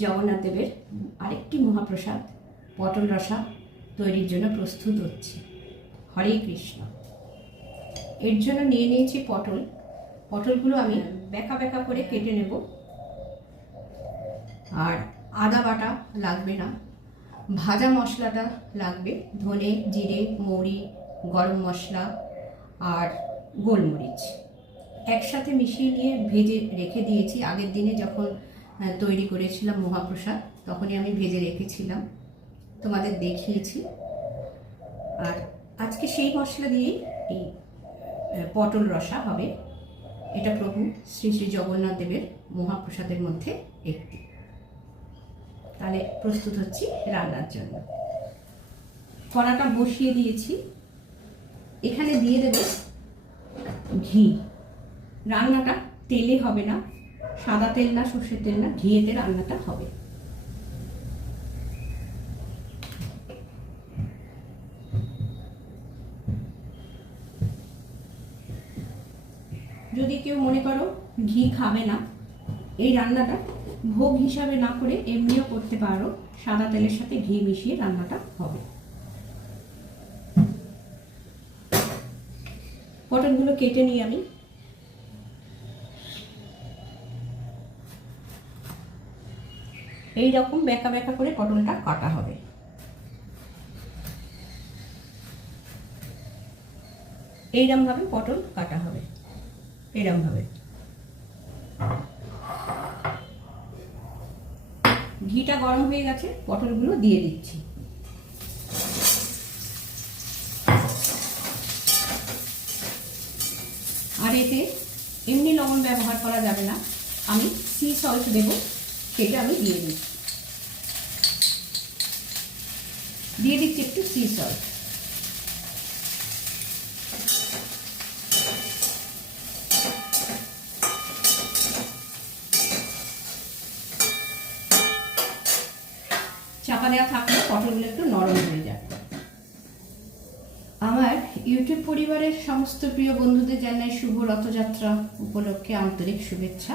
জগন্নাথ দেবের আরেকটি মহাপ্রসাদ পটল রসা তৈরির জন্য প্রস্তুত হচ্ছে। হরে কৃষ্ণ। এর জন্য নিয়ে নিয়েছি পটলগুলো আমি বেঁকা বেঁকা করে কেটে নেব। আর আদা বাটা লাগবে না, ভাজা মশলাটা লাগবে, ধনে, জিরে, মৌরি, গরম মশলা আর গোলমরিচ একসাথে মিশিয়ে নিয়ে ভেজে রেখে দিয়েছি। আগের দিনে যখন তৈরি করেছিলাম মহাপ্রসাদ তখনই আমি ভেজে রেখেছিলাম, তোমাদের দেখিয়েছি। আর আজকে সেই মশলা দিয়েই এই পটল রসা হবে। এটা প্রভু শ্রী শ্রী জগন্নাথ দেবের মহাপ্রসাদের মধ্যে একটি। তাহলে প্রস্তুত হচ্ছি রান্নার জন্য। কড়াটা বসিয়ে দিয়েছি, এখানে দিয়ে দেব ঘি। রান্নাটা তেলে হবে না, সাদা তেল না, সর্ষের তেল না, ঘিয়েতে রান্নাটা হবে। যদি কেউ মনে করো ঘি খাবে না, এই রান্নাটা ভোগ হিসাবে না করে এমনিও করতে পারো, সাদা তেলের সাথে ঘি মিশিয়ে রান্নাটা হবে। পটলগুলো কেটে নিই আমি। এই রকম বেঁকা বেঁকা করে পটলটা কাটা হবে। এইরকম ভাবে পটল কাটা হবে, এরকম ভাবে। ঘিটা গরম হয়ে গেছে, পটলগুলো দিয়ে দিচ্ছি। আর এতে এমনি লবণ ব্যবহার করা যাবে না, আমি সি সল্ট দেব, সেটা আমি দিয়ে দিচ্ছি একটু সি সল্ট। চাপা দেওয়া থাকলে পটলগুলো একটু নরম হয়ে যাবে। আমার ইউটিউব পরিবারের সমস্ত প্রিয় বন্ধুদের জানাই শুভ রথযাত্রা উপলক্ষে আন্তরিক শুভেচ্ছা।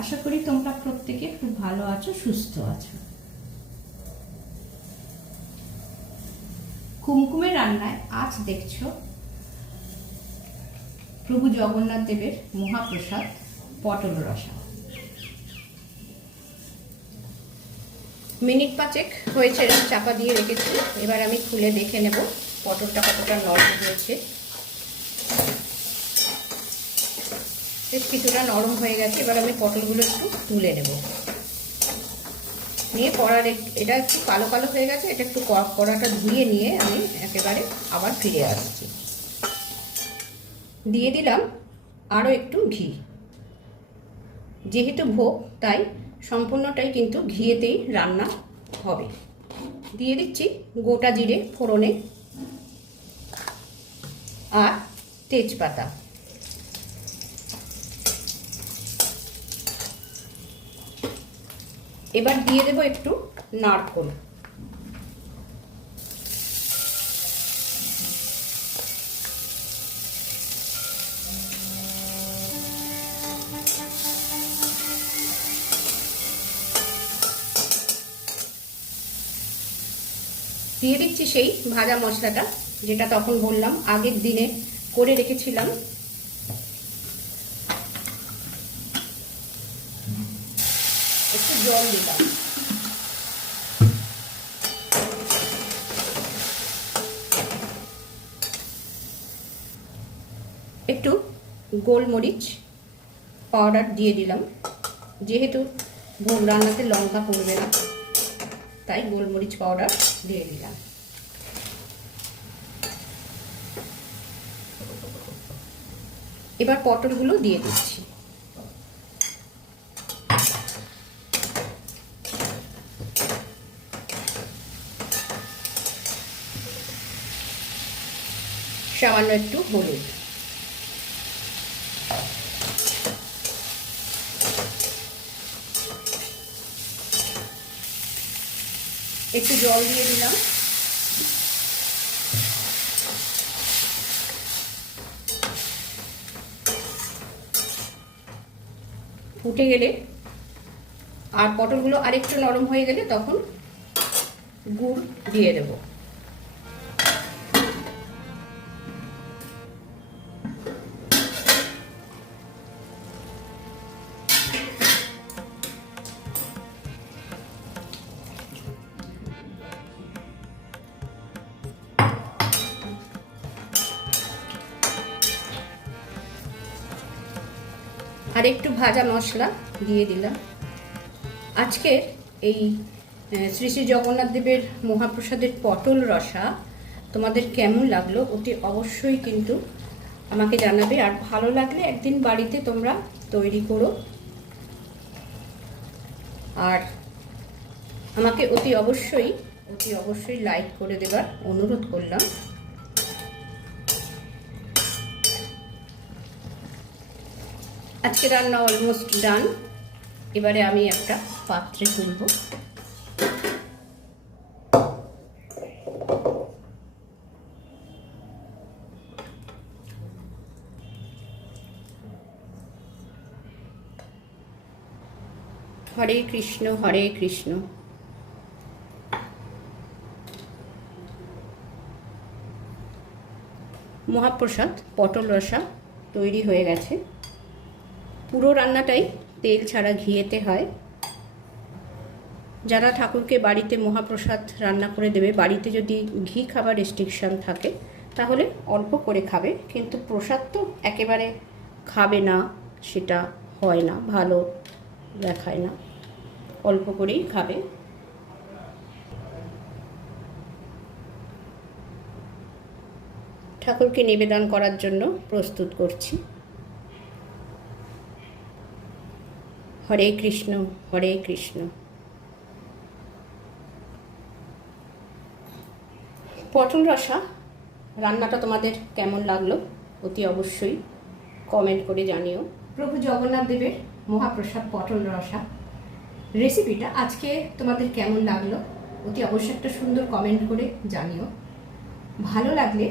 আশা করি তোমরা প্রত্যেকে খুব ভালো আছো, সুস্থ আছো। কুমকুমের রান্নায় আজ দেখছো প্রভু জগন্নাথ দেবের মহাপ্রসাদ পটল রসা। মিনিট 5 হয়েছে, চাপা দিয়ে রেখেছি। এবার আমি খুলে দেখে নেব পটলটা কতটা নরম হয়েছে। বেশ কিছুটা নরম হয়ে গেছে। এবার আমি পটলগুলো একটু তুলে নেব, নিয়ে এটা একটু কালো কালো হয়ে গেছে, এটা একটু কড়াটা ধুয়ে নিয়ে আমি একেবারে আবার ফিরে আসছি। দিয়ে দিলাম আরও একটু ঘি। যেহেতু ভোগ তাই সম্পূর্ণটাই কিন্তু ঘিয়েতেই রান্না হবে। দিয়ে দিচ্ছি গোটা জিরে ফোড়নে আর তেজপাতা। এবার দিয়ে দেব একটু নারকেল। দিয়ে দিচ্ছি সেই ভাজা মশলাটা, যেটা তখন বললাম আগের দিনে করে রেখেছিলাম। একটু জল দিলাম। একটু গোলমরিচ পাউডার দিয়ে দিলাম, যেহেতু ভোগ রান্নাতে লঙ্কা পড়বে না তাই গোলমরিচ পাউডার দিয়ে দিলাম। এবার পটলগুলো দিয়ে দিচ্ছি। সামান্য একটু হলুদ। একটু জল দিয়ে দিলাম। ফুটে গেলে আর পটলগুলো আরেকটু নরম হয়ে গেলে তখন গুড় দিয়ে দেব। আর একটু ভাজা মশলা দিয়ে দিলাম। আজকে এই শ্রী শ্রী জগন্নাথ দেবের মহাপ্রসাদের পটল রসা তোমাদের কেমন লাগলো অতি অবশ্যই কিন্তু আমাকে জানাবে। আর ভালো লাগলে একদিন বাড়িতে তোমরা তৈরি করো, আর আমাকে অতি অবশ্যই লাইক করে দেবার অনুরোধ করলাম। আজকে রান্না অলমোস্ট ডান। এবারে আমি একটা পাত্রে তুলব। হরে কৃষ্ণ হরে কৃষ্ণ। মহাপ্রসাদ পটল রসা তৈরি হয়ে গেছে। পুরো রান্নাটাই তেল ছাড়া ঘিয়েতে হয়। যারা ঠাকুরকে বাড়িতে মহাপ্রসাদ রান্না করে দেবে, বাড়িতে যদি ঘি খাবার রেস্ট্রিকশান থাকে তাহলে অল্প করে খাবে, কিন্তু প্রসাদ তো একেবারে খাবে না, সেটা হয় না, ভালো দেখায় না, অল্প করেই খাবে। ঠাকুরকে নিবেদন করার জন্য প্রস্তুত করছি। হরে কৃষ্ণ হরে কৃষ্ণ। পটল রসা রান্নাটা তোমাদের কেমন লাগলো অতি অবশ্যই কমেন্ট করে জানিও। প্রভু জগন্নাথ দেবের মহাপ্রসাদ পটল রসা রেসিপিটা আজকে তোমাদের কেমন লাগলো অতি অবশ্যই একটা সুন্দর কমেন্ট করে জানিও। ভালো লাগলে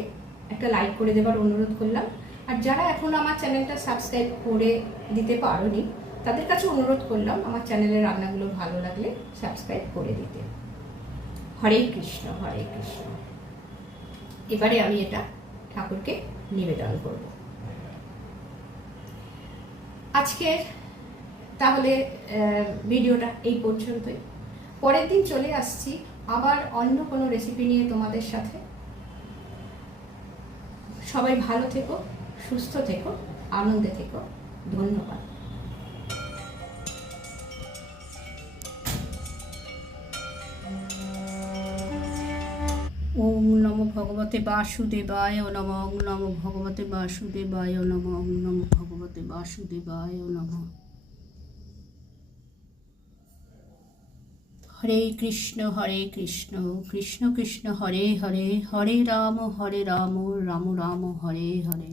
একটা লাইক করে দেবার অনুরোধ করলাম। আর যারা এখনও আমার চ্যানেলটা সাবস্ক্রাইব করে দিতে পারোনি তাদের কাছে অনুরোধ করলাম আমার চ্যানেলের রান্নাগুলো ভালো লাগলে সাবস্ক্রাইব করে দিতে। হরে কৃষ্ণ হরে কৃষ্ণ। এবারে আমি এটা ঠাকুরকে নিবেদন করব। আজকের তাহলে ভিডিওটা এই পর্যন্তই। পরের দিন চলে আসছি আবার অন্য কোনো রেসিপি নিয়ে তোমাদের সাথে। সবাই ভালো থেকো, সুস্থ থেকো, আনন্দে থেকো। ধন্যবাদ। ওম নমো ভগবতে বাসুদেবায় নমঃ। ওম নমো ভগবতে বাসুদেবায় নমঃ। ওম নমো ভগবতে বাসুদেবায় নমঃ। হরে কৃষ্ণ কৃষ্ণ কৃষ্ণ হরে হরে, হরে রাম রাম রাম হরে হরে।